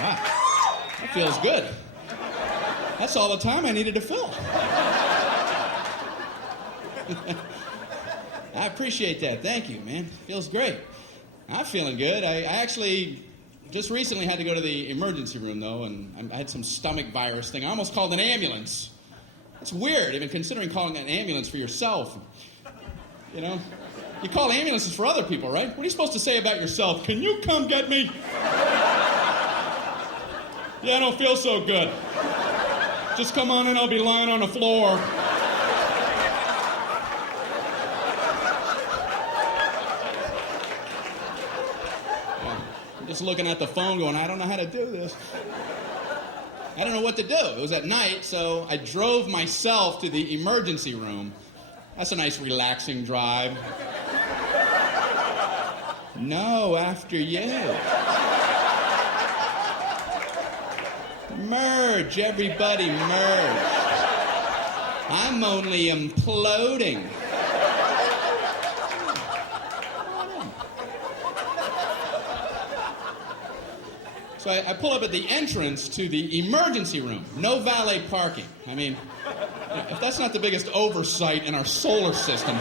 Wow, that feels good. That's all the time I needed to fill. I appreciate that. Thank you, man. Feels great. I'm feeling good. I actually just recently had to go to the emergency room, though, and I had some stomach virus thing. I almost called an ambulance. It's weird, even considering calling an ambulance for yourself. You know? You call ambulances for other people, right? What are you supposed to say about yourself? Can you come get me? Yeah, I don't feel so good. Just come on in, I'll be lying on the floor. I'm just looking at the phone going, I don't know how to do this. I don't know what to do. It was at night, so I drove myself to the emergency room. That's a nice, relaxing drive. No, after you. Merge, everybody merge. I'm only imploding. So I pull up at the entrance to the emergency room. No valet parking. I mean, if that's not the biggest oversight in our solar system.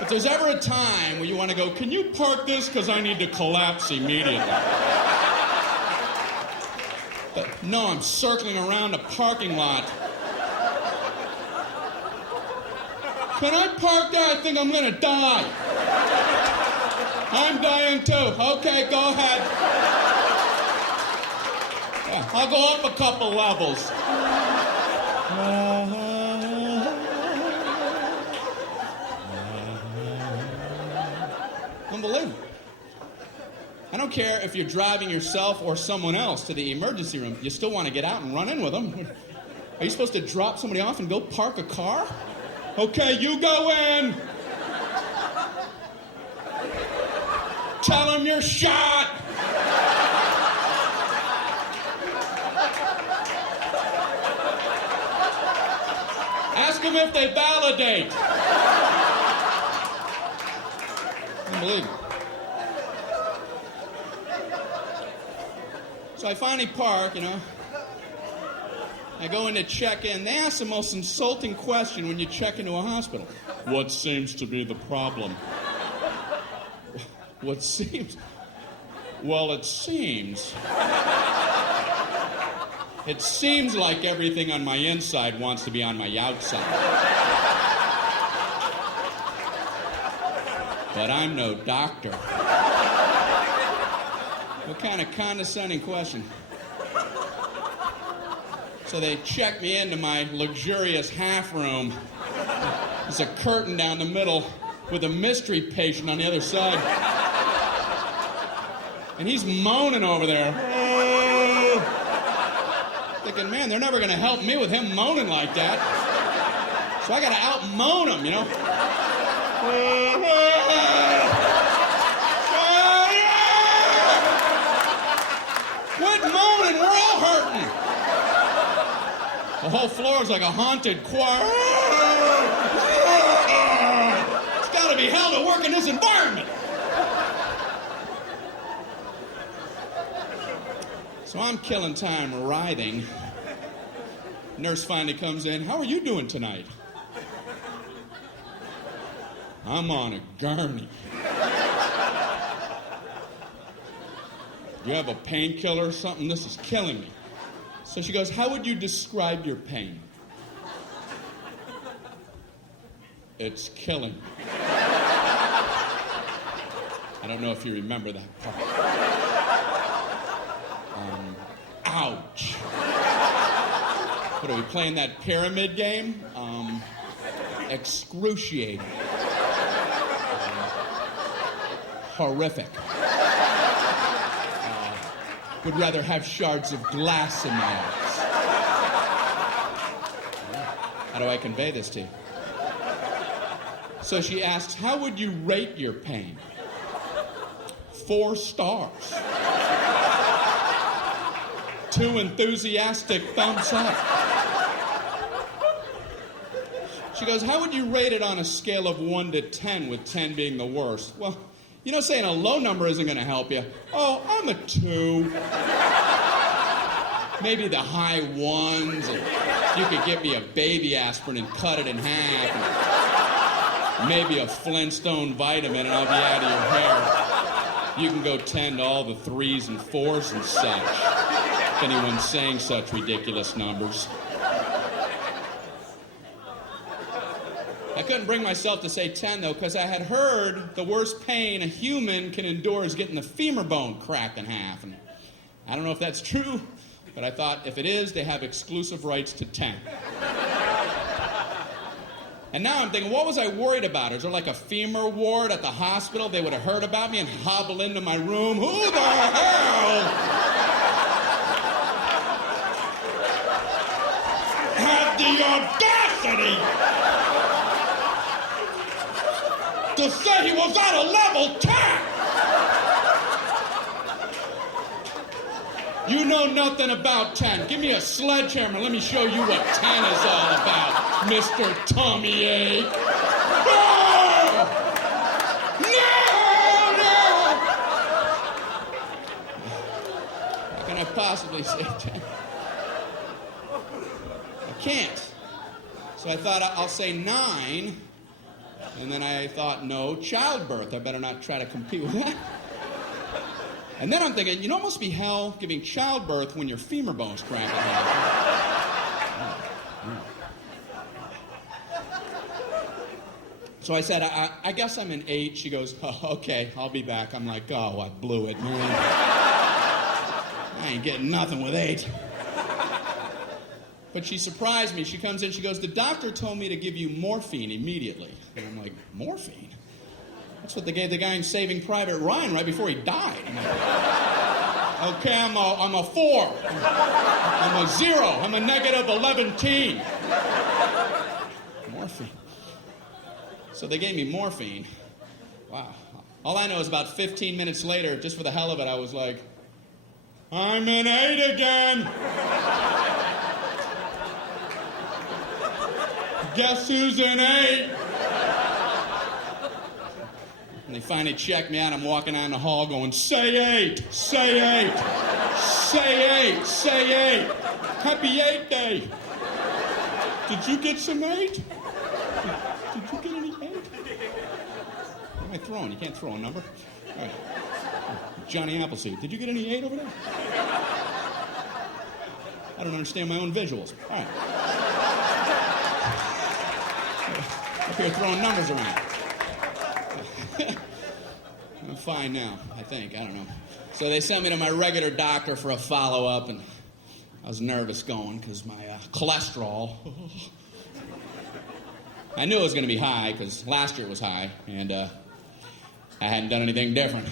If there's ever a time where you want to go, can you park this because I need to collapse immediately? But no, I'm circling around a parking lot. Can I park there? I think I'm going to die. I'm dying too. Okay, go ahead. Yeah, I'll go up a couple levels. Unbelievable. I don't care if you're driving yourself or someone else to the emergency room. You still want to get out and run in with them. Are you supposed to drop somebody off and go park a car? Okay, you go in. Tell them you're shot. Ask them if they validate. Unbelievable. So I finally park, you know. I go in to check in. They ask the most insulting question when you check into a hospital. What seems to be the problem? What seems? Well, it seems. It seems like everything on my inside wants to be on my outside. But I'm no doctor. What kind of condescending question? So they check me into my luxurious half room. There's a curtain down the middle with a mystery patient on the other side. And he's moaning over there. Thinking, man, they're never going to help me with him moaning like that. So I got to out-moan him, you know. Quit moaning, we're all hurting. The whole floor is like a haunted choir. It's got to be hell to work in this environment. So I'm killing time writhing. Nurse finally comes in. How are you doing tonight? I'm on a gurney. Do you have a painkiller or something? This is killing me. So she goes, how would you describe your pain? It's killing me. I don't know if you remember that part. Ouch. What, are we playing that pyramid game? Excruciating. Horrific. Would rather have shards of glass in my eyes. How do I convey this to you? So she asks, how would you rate your pain? 4 stars. 2 enthusiastic thumbs up. She goes, how would you rate it on a scale of 1 to 10, with 10 being the worst? Well, You know, saying a low number isn't going to help you. Oh, I'm a 2. Maybe the high 1s. And you could get me a baby aspirin and cut it in half. And maybe a Flintstone vitamin and I'll be out of your hair. You can go 10 to all the 3s and 4s and such. If anyone's saying such ridiculous numbers. I couldn't bring myself to say 10, though, because I had heard the worst pain a human can endure is getting the femur bone cracked in half. And I don't know if that's true, but I thought if it is, they have exclusive rights to 10. And now I'm thinking, what was I worried about? Is there like a femur ward at the hospital? They would have heard about me and hobble into my room. Who the hell had the audacity to say he was on a level 10? You know nothing about 10. Give me a sledgehammer. Let me show you what 10 is all about, Mr. Tommy Ache. No! No! No! How can I possibly say 10? I can't. So I thought I'll say 9. And then I thought, no, childbirth. I better not try to compete with that. And then I'm thinking, you know, it must be hell giving childbirth when your femur bone's cracked. So I said, I guess I'm an 8. She goes, oh, okay, I'll be back. I'm like, oh, I blew it, man. I ain't getting nothing with 8. But she surprised me. She comes in, she goes, the doctor told me to give you morphine immediately. And I'm like, morphine? That's what they gave the guy in Saving Private Ryan right before he died. I'm like, okay, I'm a 4. I'm a 0. I'm a negative 11. Morphine. So they gave me morphine. Wow. All I know is about 15 minutes later, just for the hell of it, I was like, I'm an 8 again. Guess who's an 8? And they finally checked me out. I'm walking down the hall going, say 8, say 8, say 8, say 8. Happy 8 day. Did you get some 8? Did you get any 8? What am I throwing? You can't throw a number. All right. Johnny Appleseed. Did you get any 8 over there? I don't understand my own visuals. All right. Up here throwing numbers around. I'm fine now, I think. I don't know. So they sent me to my regular doctor for a follow-up, and I was nervous going because my cholesterol. I knew it was going to be high because last year it was high, and I hadn't done anything different.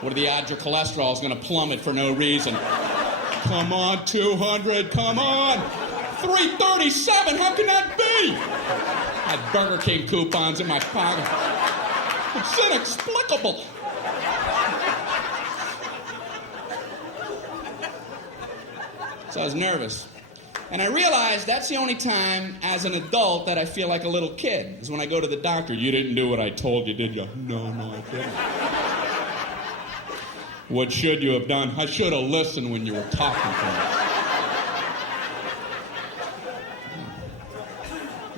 What are the odds your cholesterol is going to plummet for no reason? Come on, 200, come on. 337, how can that be? I had Burger King coupons in my pocket. It's inexplicable. So I was nervous. And I realized that's the only time as an adult that I feel like a little kid. Is when I go to the doctor. You didn't do what I told you, did you? No, I didn't. What should you have done? I should have listened when you were talking to me.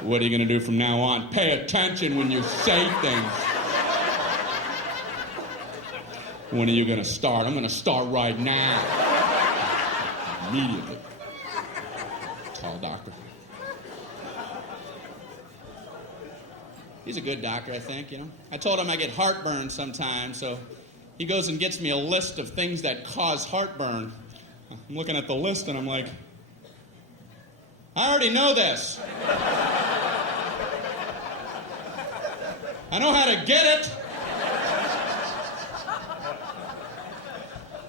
What are you going to do from now on? Pay attention when you say things. When are you going to start? I'm going to start right now. Immediately. Tall doctor. He's a good doctor, I think, you know. I told him I get heartburn sometimes, so he goes and gets me a list of things that cause heartburn. I'm looking at the list and I'm like, I already know this. I know how to get it.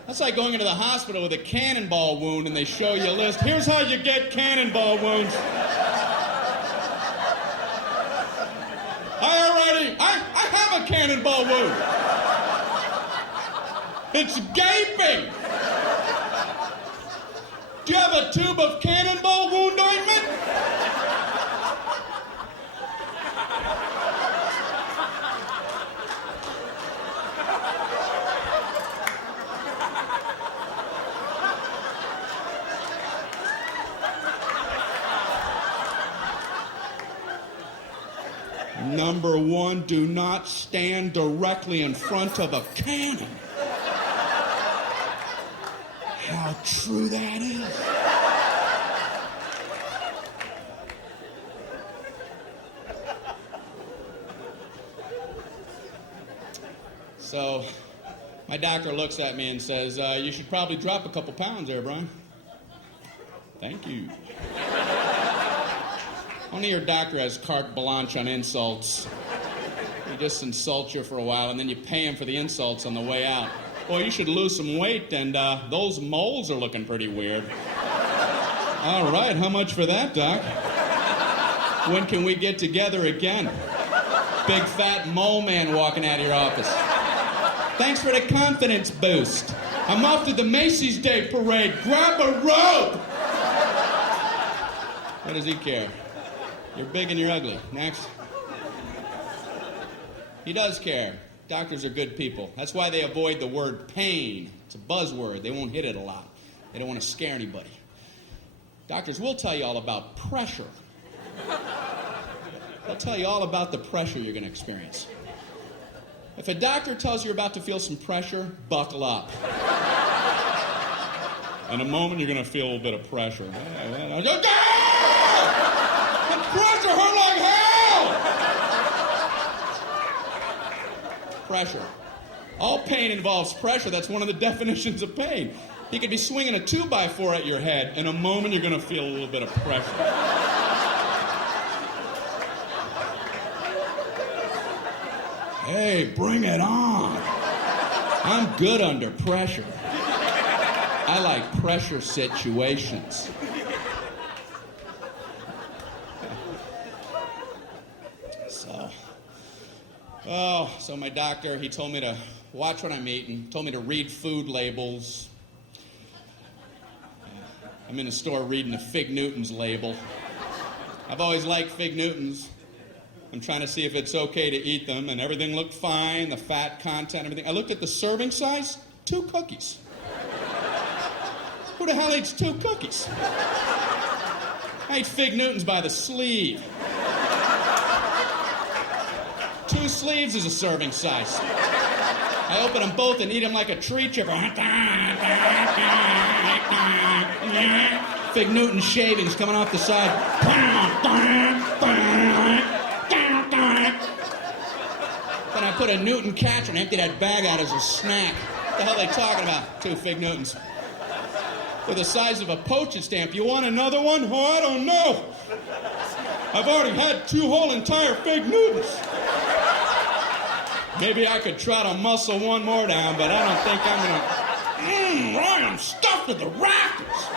That's like going into the hospital with a cannonball wound and they show you a list. Here's how you get cannonball wounds. I have a cannonball wound. It's gaping. Do you have a tube of cannonball wound ointment? Number one, do not stand directly in front of a cannon. How true that is. So, my doctor looks at me and says, you should probably drop a couple pounds there, Brian. Thank you. Only your doctor has carte blanche on insults. He just insults you for a while, and then you pay him for the insults on the way out. Boy, you should lose some weight, and those moles are looking pretty weird. All right, how much for that, Doc? When can we get together again? Big fat mole man walking out of your office. Thanks for the confidence boost. I'm off to the Macy's Day Parade. Grab a rope! What does he care? You're big and you're ugly. Next. He does care. Doctors are good people. That's why they avoid the word pain. It's a buzzword. They won't hit it a lot. They don't want to scare anybody. Doctors will tell you all about pressure. They'll tell you all about the pressure you're going to experience. If a doctor tells you you're about to feel some pressure, buckle up. In a moment, you're going to feel a little bit of pressure. That pressure hurt like hell! Pressure. All pain involves pressure. That's one of the definitions of pain. He could be swinging a 2x4 at your head. In a moment, you're going to feel a little bit of pressure. Hey, bring it on. I'm good under pressure. I like pressure situations. So my doctor, he told me to watch what I'm eating, told me to read food labels. I'm in the store reading the Fig Newtons label. I've always liked Fig Newtons. I'm trying to see if it's okay to eat them, and everything looked fine, the fat content, everything. I looked at the serving size, 2 cookies. Who the hell eats 2 cookies? I eat Fig Newtons by the sleeve. 2 sleeves is a serving size. I open them both and eat them like a tree chipper. Fig Newton shavings coming off the side. Then I put a Newton catcher and empty that bag out as a snack. What the hell are they talking about? 2 Fig Newtons. They're the size of a postage stamp. You want another one? Oh, I don't know. I've already had 2 whole entire Fig Newtons. Maybe I could try to muscle one more down, but I don't think I'm gonna. Right, I'm stuffed with the rafters.